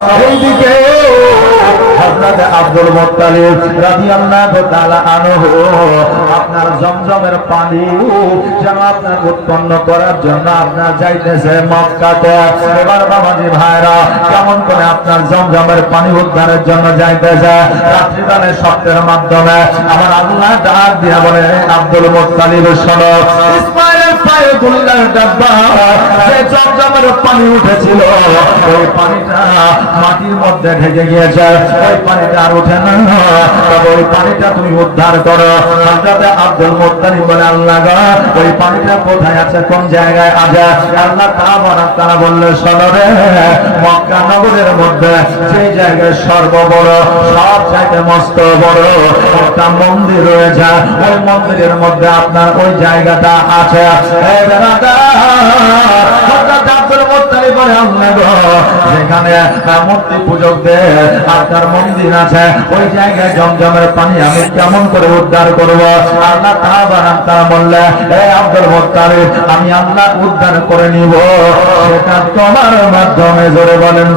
এইদিকে Abdul Muttalib রাদিয়াল্লাহু তাআলা আনহু, আপনার জমজমের পানি উৎপন্ন করার জন্য যাইতেছে মক্কাতে। এবার বাবাজি ভাইরা, কেমন করে আপনার জমজমের পানি উদ্ধারের জন্য যাইতেছে? রাত্রিকালে শব্দের মাধ্যমে আমার আল্লাহ ডাক দিয়া বলে, আব্দুল মুত্তালিব, শোনো, ইসমাইলের পায়ে গুল্লার ডাব্বা, যে জমজমের পানি উঠেছিল, ওই পানিটা মাটির মধ্যে ঢেকে গিয়েছে। ওই পানিটা আর ওঠে না। তবে ওই পানিটা তুমি উদ্ধার করো। হযরত আব্দুল মুত্তালিব বলে, আল্লাহ ওই পানিটা কোথায় আছে, কোন জায়গায় আছে? আল্লাহ তাআলা তারা বললে, শোনো রে, মক্কা নগরের মধ্যে যে জায়গায় সর্ববড়, সব চাইতে মস্ত বড় একটা মন্দির রয়েছে। ওই মন্দিরের মধ্যে আপনার ওই জায়গাটা আছে। যেখানে মূর্তি পূজকদের আপনার মন্দির আছে, ওই জায়গায় জমজমের পানি আমি কেমন করে উদ্ধার করব? আল্লাহ তাআলা তারা বললে আব্দুল আমি আল্লাহ উদ্ধার করে নিব। সেটা তোমার মাধ্যমে বলেন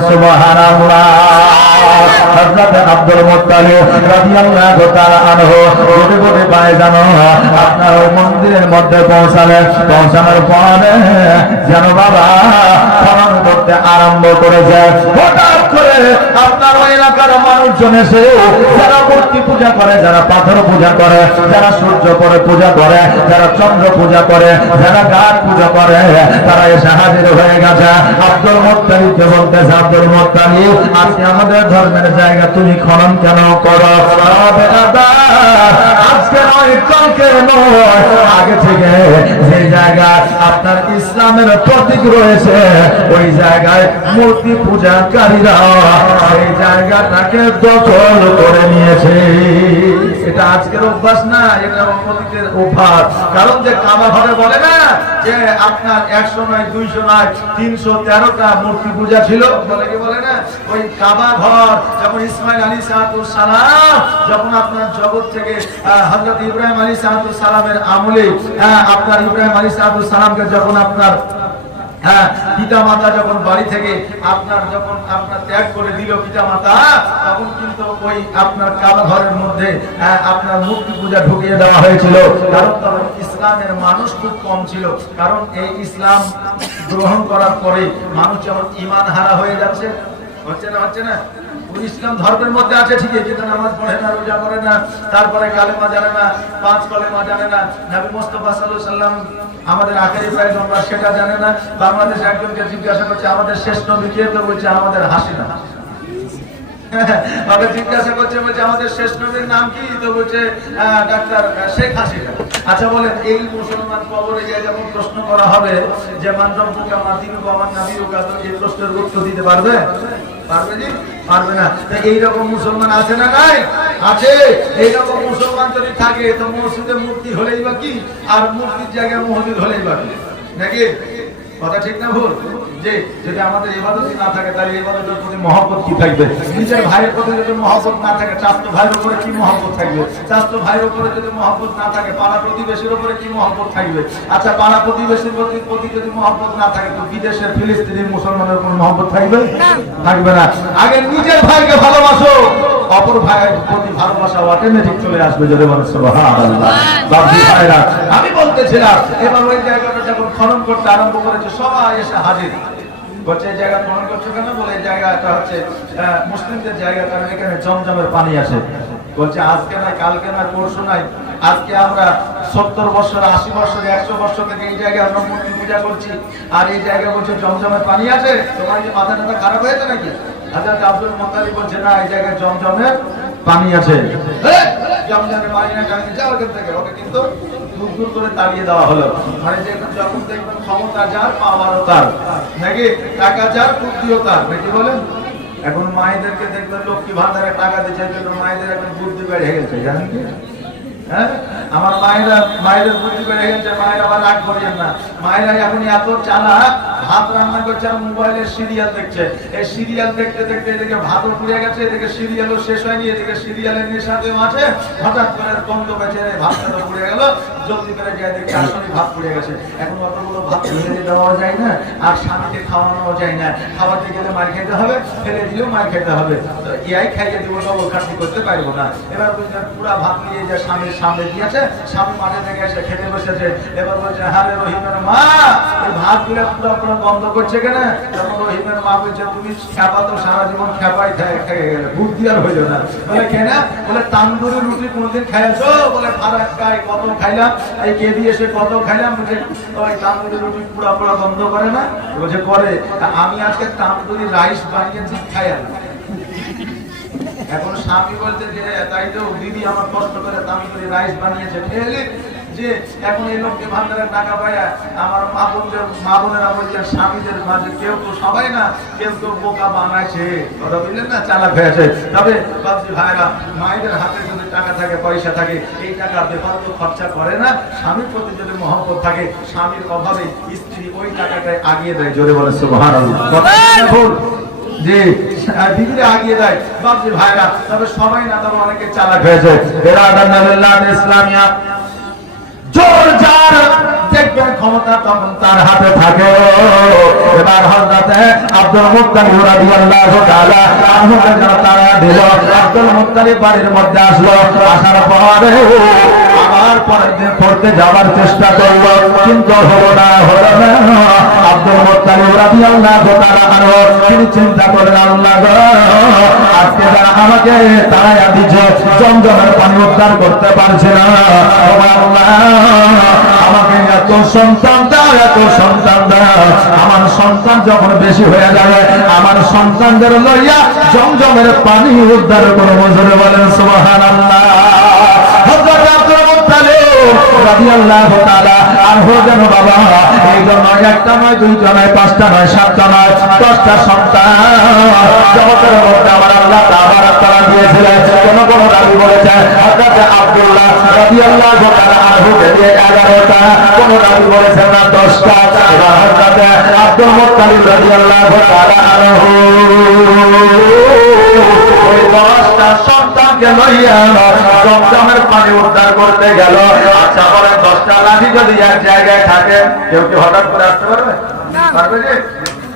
আপনার মন্দিরের মধ্যে পৌঁছানোর পরে যেন বাবা খনন করতে আরম্ভ করেছে। করে আপনার ওই এলাকার মানুষজন এসে যারা করে, যারা পাথর পূজা করে, যারা সূর্য পরে পূজা করে, যারা চন্দ্র পূজা করে, যারা গাছ পূজা করে, তারা এসে হাজির হয়ে গেছে। আব্দুল মোত্তালিবকে বলতেছে, আব্দুল মোত্তালিব, আজকে আমাদের ধর্মের জায়গা তুমি খনন কেন করো? আজকে নয়, কালকে নয়। আগে থেকে যে জায়গা আপনার ইসলামের প্রতীক রয়েছে, ওই জায়গায় মূর্তি পূজাকারীরা সেই জায়গাটাকে দখল করে নিয়েছে। এটা আজকের অভ্যাস না, এটা অতীতের অভ্যাস। কারণ যে কাবা ঘরে বলে না, যে আপনার একশো নয়, দুইশো নয়, তিনশো তেরোটা মূর্তি পূজা ছিল, বলে কি বলে না? ওই কাবা ঘর, যখন ইসমাইল আলী সাহাতুর সালাম, যখন আপনার জগৎ থেকে হজরত ইব্রাহিম আলী সাহাতুর সালামের আমলে আপনার ইব্রাহিম আলী সাহাতুর সালামকে যখন আপনার হ্যাঁ পিতা মাতা যখন বাড়ি থেকে আপনার যখন আপনার ত্যাগ করে দিল পিতা মাতা তখন কিন্তু ওই আপনার কাবা ঘরের মধ্যে হ্যাঁ, আপনার মূর্তি পূজা ঢুকিয়ে দেওয়া হয়েছিল। কারণ তখন ইসলামের মানুষ খুব কম ছিল। কারণ এই ইসলাম গ্রহণ করার পরে মানুষ যখন ইমান হারা হয়ে যাচ্ছে হচ্ছে না হচ্ছে না? ইসলাম ধর্মের মধ্যে আছে? ঠিকই, কিন্তু নামাজ পড়ে না, রোজা করে না, তারপরে কালেমা জানে না, পাঁচ কলেমা জানে না। নবী মুস্তাফা সাল্লাল্লাহু সাল্লাম আমাদের আখেরি প্রায় আমরা সেটা জানে না। বাংলাদেশে একজনকে জিজ্ঞাসা করছে, আমাদের শেষ নবী কে? তো বলছে, আমাদের হাসিনা। তাকে জিজ্ঞাসা করছে, বলছে, আমাদের শেষ নবীর নাম কি? তো বলছে ডাক্তার শেখ হাসিনা। আচ্ছা বলেন, এই মুসলমান কবরে যেমন প্রশ্ন করা হবে যে মানরম বুকা মাদিনু আমার নাবি উকা তো এই প্রশ্নের উত্তর দিতে পারবে? পারবে জি পারবে না। তা এইরকম মুসলমান আছে না নাই? আছে। এইরকম মুসলমান যদি থাকে, তো মসজিদে মূর্তি হলেই বা কি? আর মূর্তির জায়গায় মসজিদ হলেই বা নাকি? কথা ঠিক না ভুল? যে যদি আমাদের ইবাদত না থাকে তাহলে ইবাদতের প্রতি মহব্বত কি থাকবে? নিজের ভাইয়ের প্রতি যদি মহব্বত না থাকে চাস্ত ভাইয়ের উপরে কি মহব্বত থাকবে? চাস্ত ভাইয়ের উপরে যদি মহব্বত না থাকে পাড়া প্রতিবেশীর উপরে কি মহব্বত থাকবে? আচ্ছা পাড়া প্রতিবেশীর প্রতি প্রতি যদি মহব্বত না থাকে তো বিদেশের ফিলিস্তিনি মুসলমানের উপর মহব্বত থাকবে? থাকবে না। আগে নিজের ভাইকে ভালোবাসো। অপর ভাইয়ের প্রতি ভালোবাসা অটোমেটিক চলে আসবে যদি মানুষ ভাইরা, আমি বলতেছিলাম, এবার ওই জায়গাটা যখন খনন করতে আরম্ভ করেছে, সবাই এসে হাজির। জায়গা জমজমের পানি আজকে আমরা সত্তর আশি বছর, একশো বছর থেকে এই জায়গায় আমরা পূজা করছি। আর এই জায়গায় বলছে, জমজমের পানি আছে? তোমার কি মাথা খারাপ হয়েছে নাকি? হাজার আব্দুল মোতালি বলছে না এই জায়গায় জমজমের পানি আছে। জমজমের পানি না জানি যাও এখান থেকে ওকে কিন্তু দূর দূর করে তাড়িয়ে দেওয়া হলো। মানে যে যখন দেখবেন ক্ষমতা যার পাওয়ারও তার। নাকি টাকা যার বুদ্ধিও তার। নাকি বলেন? এখন মায়েদেরকে দেখবেন লক্ষ্মী ভান্ডারে টাকা দিচ্ছে জন্য মায়েদের এখন বুদ্ধি বেড়ে গেছে জানেন কি? হ্যাঁ? আমার মায়েরা মায়েদের বুদ্ধি বেড়ে গেছে মায়ের আবার রাগ করিয়েন না। মায়েরা এখন এত চালা ভাত রান্না করছে আর মোবাইলে সিরিয়াল দেখছে। এই সিরিয়াল দেখতে দেখতে এদিকে ভাতও পুড়ে গেছে, এদিকে সিরিয়ালও শেষ হয়নি, এদিকে সিরিয়ালের নেশাতেও আছে? হঠাৎ করে গন্ধ পেয়েছে ভাতটা তো পুড়ে গেল। জলদি করে যায় দেখি আসলে ভাত পুড়ে গেছে। এখন অতগুলো ভাত ফেলে দেওয়া যায় না, আর স্বামীকে খাওয়ানো যায় না। গেলে মার খেতে হবে, ফেলে দিলেও মার খেতে হবে। ইয়াই খাইয়ে খাটনি করতে পারব না। এবার পুরা ভাত নিয়ে যে স্বামীর সামনে দিয়েছে স্বামী মাঠে থেকে এসে খেতে বসেছে। এবার বলছে হ্যাঁ রহিমের মা, এই ভাতগুলো পুরো পুরো বন্ধ করছে কেন? তখন রহিমের মা বলছে, তুমি খেপা তো সারা জীবন খেপাই খেয়ে খেয়ে গেলে বুদ্ধি আর হইল না। বলে, কেন? বলে, তান্দুরি রুটি কোনদিন খাইছো বলে ফারাক খাই কত খাইলাম কত খাইলাম ওই রুটি পুরা পুরা বন্ধ করে না? বলছে করে আমি আজকে তান্দুরি রাইস বানিয়েছি খাইয়া এখন স্বামী বলছে যে তাই তো দিদি আমার কষ্ট করে তান্দুরি রাইস বানিয়েছে, খেয়ে যে এখন এই লোককে ভান্ডারের টাকা পাইয়া আমার মা বোনদের মা বোনেরা বলছে স্বামীদের মাঝে কেউ তো সবাই না কেউ তো বোকা বানাইছে। কথা বুঝলেন না? চালাক হয়েছে তবে ভাবছি ভাইরা মায়েদের হাতে যদি টাকা থাকে পয়সা থাকে এই টাকা বেফালতু খরচা করে না। স্বামীর প্রতি যদি মহব্বত থাকে স্বামীর অভাবে স্ত্রী ওই টাকাটাই আগিয়ে দেয়। জোরে বলে ভুল? যে দিদিরা আগিয়ে দেয় বাপজি ভাইরা। তবে সবাই না তবে অনেকে চালাক হয়েছে। নাবিল্লাহ ইসলামিয়া। জোর যার দেখবেন ক্ষমতা তখন তার হাতে থাকে। এবার হজরতে আব্দুল মুত্তালিব রাদিয়াল্লাহু তাআলা আনহুকে যারা তারা দিল, আব্দুল মুত্তালিব বাড়ির মধ্যে আসলো। আসার পরে আবার পরের দিন পড়তে যাওয়ার চেষ্টা করল, কিন্তু হলো না হলো না। আব্দুল মুত্তালিব রাদিয়াল্লাহু তাআলা আনহু, তিনি চিন্তা করলেন, আল্লাহ আজকে যারা আমাকে তাড়াইয়া দিচ্ছে জমজমের পানি উদ্ধার করতে পারছে না। আমাকে এত সন্তান দাও, এত সন্তান দাও। আমার সন্তান যখন বেশি হয়ে যাবে, আমার সন্তানদের লইয়া জমজমের পানি উদ্ধার করে মজুরে বলেন সুবহান রাদিয়াল্লাহু তাআলা আনহু যেন বাবা, এই জন্য একটা নয়, দুইটা আব্দুল্লাহ রাদিয়াল্লাহু তাআলা আনহুকে দিয়ে 11টা কোন রাবি বলেছেন না 10টা এবার হযরত আব্দুল মুত্তালিব রাদিয়াল্লাহু তাআলা আনহু। ওই 10টা সন্তানকে লইয়া জমজমের পানি উদ্ধার করতে গেল। আচ্ছা পরে 10টা লাঠি যদি এক জায়গায় থাকে কেউ কি হঠাৎ করে আসতে পারবে? পারবে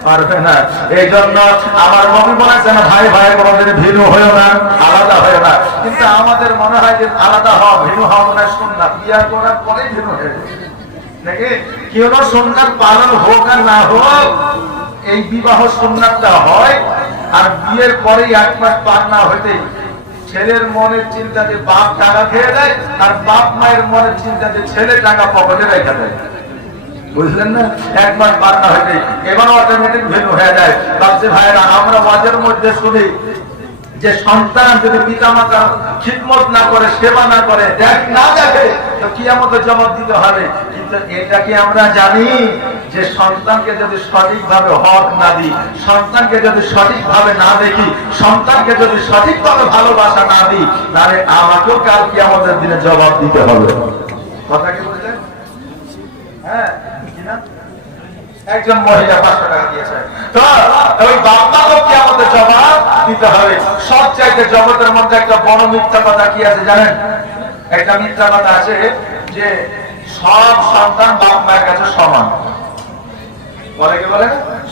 পারবে না। এই জন্য আমার নবী বলেছেন ভাই ভাই কোনোদিন ভিন্ন হয়েও না আলাদা হয়েও না। কিন্তু আমাদের মনে হয় যে আলাদা হওয়া ভিন্ন হওয়া মনে হয় সুন্নাত বিয়ার করার? পরেই ভিন্ন হয়ে নাকি? কেউ সুন্নাত পালন হোক আর না হোক এই বিবাহ সুন্নাতটা হয় আর বিয়ের পরেই এক মাস পার না হইতেই ছেলের মনের চিন্তা যে বাপ টাকা খেয়ে দেয়, আর বাপ মায়ের মনের চিন্তা যে ছেলে টাকা পকেটে রেখে দেয়। বুঝলেন না? এক মাস পার এবার মধ্যে শুনি যে সন্তান যদি পিতা মাতা না করে, সেবা না করে, দেখ না দেখে, তো জবাব দিতে হবে। কিন্তু আমরা জানি যে সন্তানকে যদি সঠিকভাবে হক না দিই, সন্তানকে যদি সঠিকভাবে না দেখি, সন্তানকে যদি সঠিকভাবে ভালোবাসা না দিই, তাহলে আমাকেও কাল কিয়ামতের দিনে জবাব দিতে হবে। কথা কি বুঝলেন হ্যাঁ একজন মহিলা পাঁচশো টাকা দিয়েছে। আমাদের দিতে হবে। সব চাইতে জগতের মধ্যে একটা কথা কি আছে জানেন? আছে যে সব সন্তান বাপ মায়ের কাছে সমান। বলে কি বলে?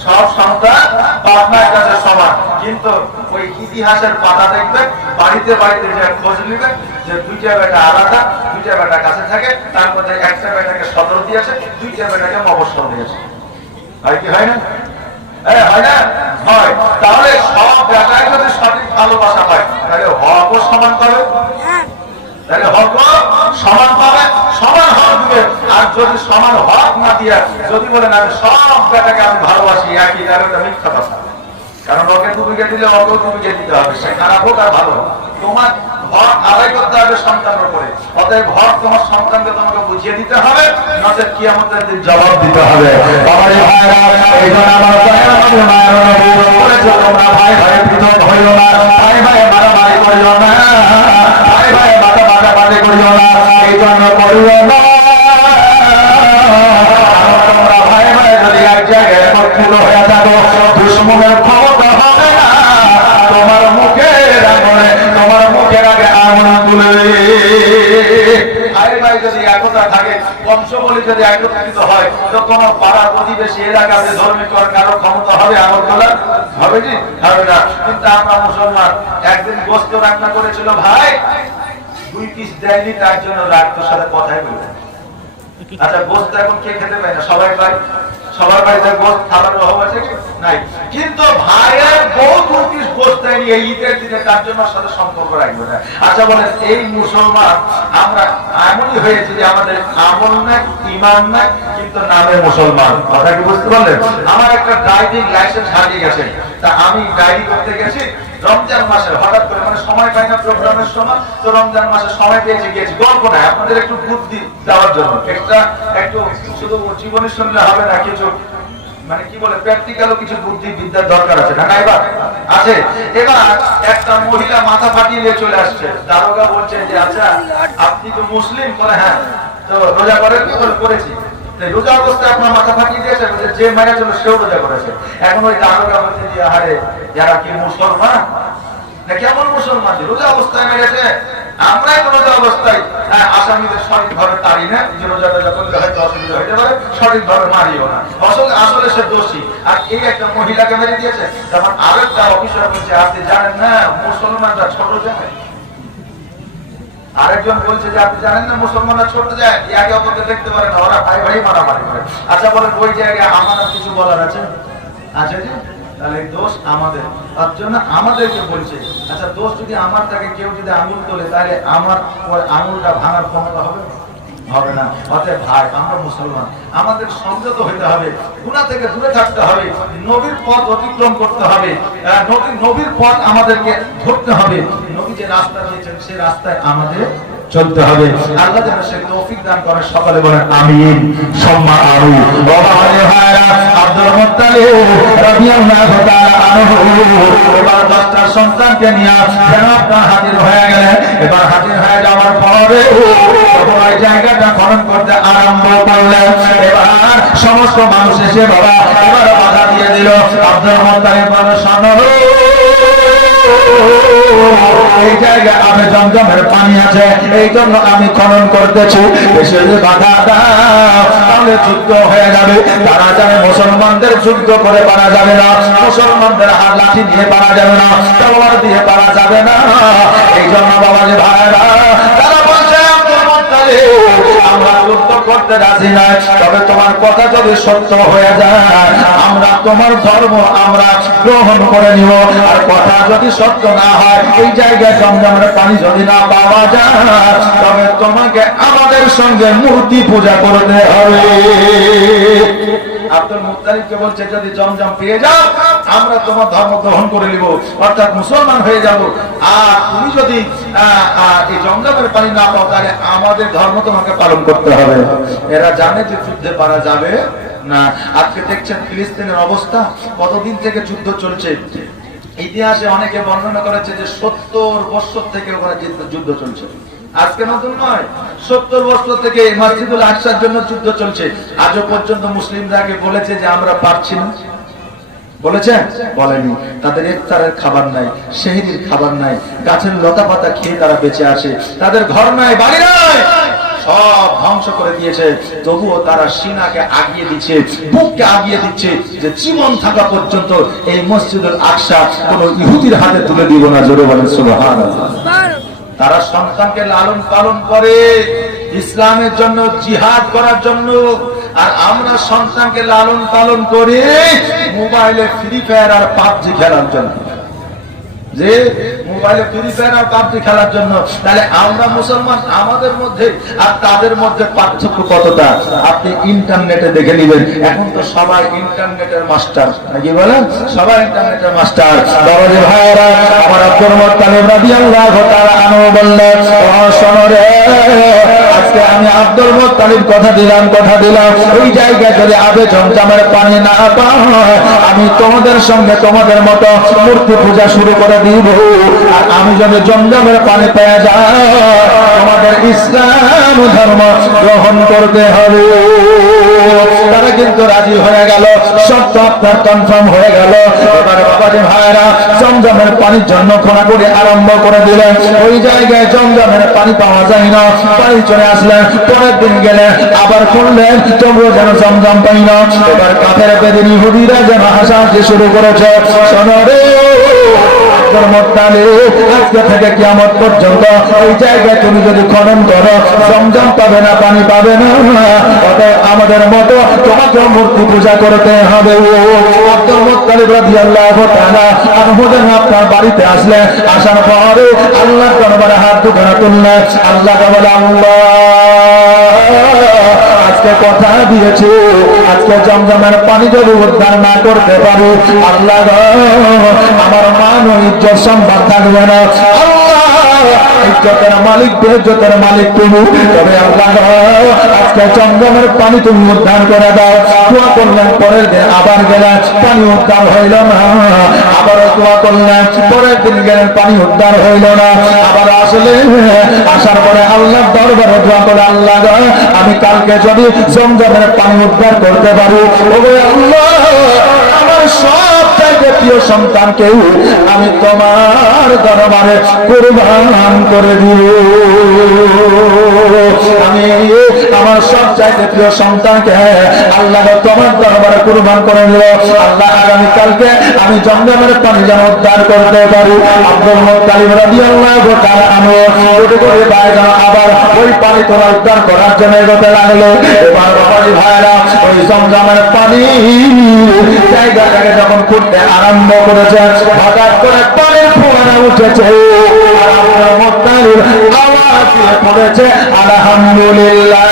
সব সন্তান বাপ মায়ের কাছে সমান। কিন্তু ওই ইতিহাসের পাতা দেখবে, বাড়িতে বাড়িতে যে খোঁজ নিবে, যে দুইটা বেটা আলাদা, দুইটা বেটা কাছে থাকে, তার মধ্যে একটা বেটাকে সদর দিয়েছে, দুইটা বেটাকে মবসর দিয়েছে। হয় কি, হয় না? হ্যাঁ হয় হয়। তাহলে সব বেটায় যদি সঠিক ভালোবাসা পায়। তাহলে হকও সমান পাবে। তাহলে হক সমান পাবে সমান হক দিবে। আর যদি সমান হক না দিয়ে, যদি বলেন আমি সব বেটাকে আমি ভালোবাসি, একই ওটা মিথ্যা কথা। কারণ ওকে দুবিকে দিলে ওকেও দুবিকে দিতে হবে। সে খারাপ হোক আর ভালো। তোমার হক আদায় করতে হবে সন্তানের উপরে। অতএব হক তোমার সন্তানকে তোমাকে বুঝিয়ে দিতে হবে, নচেত কি আমাদের জবাব দিতে হবে। বাবারে ভাইরা এই জন্য আমার দয়ার নবী মায়ের নবী বলেছে তোমরা ভাই ভাই পৃথক হইও না, ভাই ভাই মারামারি করিও না, ভাই ভাই মাথা না, এই জন্য করিও তোমরা ভাই ভাই যদি এক জায়গায় হয়ে থাকো, দুশ্মনের ক্ষমতা হবে না। তোমার মুখের আগুনে, তোমার মুখের আগে আগুন তুলে। কোন পাড়া প্রতিবেশী এলাকাতে ধর্মী করার কারও ক্ষমতা হবে আমল করার হবে কি? হবে না। কিন্তু আমরা একদিন গোস্ত রান্না করেছিল ভাই দেয়নি, তার জন্য সাথে কথাই আচ্ছা গোস্ত এখন কে খেতে পায় না? সবাই পায় সবার বাড়িতে গোস্ত খাবার অভাব আছে নাই। কিন্তু ভাইয়ের বউ গোস্ত দেয়নি এই ঈদের দিনে তার জন্য সাথে সম্পর্ক রাখবে না। আচ্ছা বলেন, এই মুসলমান, আমরা এমনই হয়েছে যে আমাদের আমল নাই ইমান নাই, কিন্তু নামে মুসলমান। কথা কি বুঝতে পারলেন? আমার একটা ড্রাইভিং লাইসেন্স হারিয়ে গেছে। তা আমি ড্রাইভিং করতে গেছি রমজান মাসে হঠাৎ করে মানে সময় পাই না প্রোগ্রামের সময়, তো রমজান মাসে সময় পেয়েছি গিয়েছি গল্প নাই, আপনাদের একটু বুদ্ধি দেওয়ার জন্য। একটা, একটু শুধু জীবনের সঙ্গে হবে না, কিছু মানে কি বলে প্র্যাকটিক্যালও কিছু বুদ্ধি বিদ্যার দরকার আছে। না এবার আছে। এবার একটা মহিলা মাথা ফাটিয়ে নিয়ে চলে আসছে। দারোগা বলছে যে আচ্ছা আপনি তো মুসলিম করে হ্যাঁ তো রোজা করেন করেছি। রোজা অবস্থায় আপনার মাথা ফাটিয়ে দিয়েছে যে মারা ছিল সেও রোজা করেছে। এখন ওই বলছে যে যারা কি মুসলমান? না, কেমন মুসলমান রোজা অবস্থায় মেরেছে আমরাই রোজা অবস্থায়। আসামিদের না, যে হয়তো অসুবিধা হতে পারে মারিও না। আসলে সে দোষী। আর এই একটা মহিলাকে মেরে দিয়েছে। যেমন আরেকটা অফিসার বলছে, আপনি জানেন না, মুসলমানরা ছোট জানে আরেকজন বলছে যে, আপনি জানেন না, মুসলমানরা ছোট যায় অপরকে দেখতে পারে না, ওরা ভাই ভাই মারামারি করে। আচ্ছা বলেন, ওই জায়গায় আমার কিছু বলার আছে? আছে যে? তাহলে দোষ আমাদের। তার জন্য আমাদেরকে বলছে আচ্ছা দোষ যদি আমার থাকে, কেউ যদি আঙুল তোলে, তাহলে আমার আঙুলটা ভাঙার ক্ষমতা হবে? হবে না। অতএব ভাই, আমরা মুসলমান। আমাদের সংযত হইতে হবে গুণা থেকে দূরে থাকতে হবে, নবীর পথ অতিক্রম করতে হবে নবীর পথ আমাদেরকে ধরতে হবে। যে রাস্তা দিয়েছেন সেই রাস্তায় আমাদের চলতে হবে। আল্লাহ যেন সে তৌফিক দান করে সকলে বলেন আমিন সম্মা আরু বাবা আলে ভাইরা, আব্দুল মুত্তালিব রাদিয়াল্লাহু তাআলা আনহু। এবার দশটা সন্তানকে নিয়ে যেন আপনার হাজির হয়ে গেলেন। এবার হাজির হয়ে যাওয়ার পরে ওই জায়গাটা খনন করতে আরম্ভ করলেন। এবার সমস্ত মানুষ এসে বাবা, এবার বাধা দিয়ে দিল। আব্দুল মুত্তালিব বলে শোনো। এই জায়গায় আমি জমজমের পানি আছে, এই জন্য আমি খনন করতেছি। বাধা তাহলে যুদ্ধ হয়ে যাবে। তারা জানে মুসলমানদের যুদ্ধ করে পারা যাবে না, মুসলমানদের হাত লাঠি দিয়ে পারা যাবে না, তলোয়ার দিয়ে পারা যাবে না। এই জন্য বাবা যে ভাইরা তারা আমরা যুদ্ধ করতে রাজি নাই। তবে তোমার কথা যদি সত্য হয়ে যায়, আমরা তোমার ধর্ম, আমরা গ্রহণ করে নিব। আর কথা যদি সত্য না হয় এই জায়গায় জমজমের পানি যদি না পাওয়া যায় তবে তোমাকে আমাদের সঙ্গে মূর্তি পূজা করতে হবে। আব্দুল মুত্তালিবকে বলছে যদি জমজম পেয়ে যাও আমরা তোমার ধর্ম গ্রহণ করে নিব। অর্থাৎ মুসলমান হয়ে যাব। আর তুমি যদি আহ, আহ, এই জমজমের পানি না পাও তাহলে আমাদের ধর্ম তোমাকে পালন করতে হবে। এরা জানে যে যুদ্ধে পারা যাবে। না, আজকে দেখছেন ফিলিস্তিনের অবস্থা, কতদিন থেকে যুদ্ধ চলছে? ইতিহাসে অনেকে বর্ণনা করেছে যে সত্তর বছর থেকে ওখানে যুদ্ধ- চলছে। আজকে নতুন নয়, সত্তর বছর থেকে মসজিদুল আকসার জন্য যুদ্ধ চলছে। আজও পর্যন্ত মুসলিমরা আগে বলেছে যে আমরা পারছি না। বলেছেন? বলেনি। তাদের ইফতারের খাবার নাই, সেহরির খাবার নাই, গাছের লতা পাতা খেয়ে তারা বেঁচে আসে। তাদের ঘর নাই, বাড়ি নাই। সব ধ্বংস করে দিয়েছে। তবুও তারা সিনাকে আগিয়ে দিচ্ছে, বুককে আগিয়ে দিচ্ছে যে জীবন থাকা পর্যন্ত এই মসজিদুল আকসা কোন ইহুদির হাতে তুলে দিব না। জোরে বলেন, সুবহানাল্লাহ। তারা সন্তানকে লালন পালন করে, ইসলামের জন্য, জিহাদ করার জন্য। আর আমরা সন্তানকে লালন পালন করি মোবাইলে ফ্রি ফায়ার আর পাবজি খেলার জন্য। যে মোবাইলে ফ্রি ফায়ার আর পাবজি খেলার জন্য। তাহলে আমরা মুসলমান, আমাদের মধ্যে আর তাদের মধ্যে পার্থক্য কতটা? আপনি ইন্টারনেটে দেখে নেবেন। এখন তো সবাই ইন্টারনেটের মাস্টার। নাকি বলেন? সবাই ইন্টারনেটের মাস্টার। বাবাজি ভাইরা আমার আব্দুল মুত্তালিব রাদিয়াল্লাহু তাআলা আনহু বললেন ও শোনো রে আজকে আমি আব্দুল মুত্তালিব কথা দিলাম কথা দিলাম। ওই জায়গায় যদি আবে জমজমের পানি না পায় আমি তোমাদের সঙ্গে তোমাদের মতো মূর্তি পূজা শুরু করে দিব। আর আমি যদি জমজমের পানি পেয়ে যাই, তোমাদের ইসলাম ধর্ম গ্রহণ করতে হবে। তারা কিন্তু রাজি হয়ে গেল সত্য আপনার কনফার্ম হয়ে গেল। এবার বাবাজি ভাইরা জমজমের পানির জন্য খোঁড়াখুড়ি আরম্ভ করে দিলেন। ওই জায়গায় জমজমের পানি পাওয়া যায় না। পানি চলে আসলেন, পরের দিন গেলেন আবার খুললেন, তবুও যেন জমজম পাই না। এবার কাফের বেদিন ইহুদিরা যেন হাসাহাসি শুরু করেছে। শোনরে আব্দুল মোত্তালিব, আজকে থেকে কিয়ামত পর্যন্ত এই জায়গায় তুমি যদি খনন করো, জমজম পাবে না, পানি পাবে না। অতএব আমাদের মতো তোমাকে মূর্তি পূজা করতে হবে। আব্দুল মোত্তালিব রাদিয়াল্লাহু তাআলা আনহু যেন আপনার বাড়িতে আসলে, আসার পরে আল্লাহ দরবারে হাত দুখানা তুললেন আল্লাহ আল্লাহ। আজকে কথা দিয়েছে। আজকে জমজমের পানি যদি উদ্ধার না করতে পারি, আল্লাহ আমার মান ও ইজ্জত সম্মান থাকবে না। ইজ্জতের মালিক বেজ্জতের মালিক তুমি। তবে আল্লাহ জমজমের পানি তুমি উদ্ধার করে দাও। দোয়া করলেন, পরের দিন আবার গেলেন, পানি উদ্ধার হইল না। আবার দোয়া করলেন, পরের দিন গেলেন, পানি উদ্ধার হইল না। আবার আসলে আসার পরে আল্লাহ দরবারে দোয়া করে আল্লাহ আমি কালকে যদি জমজমের পানি উদ্ধার করতে পারি। ওরে আল্লাহ, আমার সব চাইতে প্রিয় সন্তানকে আমি তোমার দরবারে কুরবান করে দিব। আমি আমার সব চাইতে প্রিয় সন্তানকে আল্লাহ তোমার দরবারে কুরবান করে দিল আল্লাহ আগামী কালকে আমি জমজমের পানি যেন উদ্ধার করতে পারি। আব্দুল মোত্তালিব রাদিয়াল্লাহু তাআলা আনহু উঠে করে বাইরে আবার ওই পানি তোলা উদ্ধার করার জন্য এগোতে লাগল। এবার বাবাজি ভাইরা, ওই জমজমের পানি। জায়গাটাকে যখন করতে আরম্ভ করেছে, হঠাৎ করে পানির ফোয়ারা উঠেছে। আওয়াজ পড়েছে আলহামদুলিল্লাহ।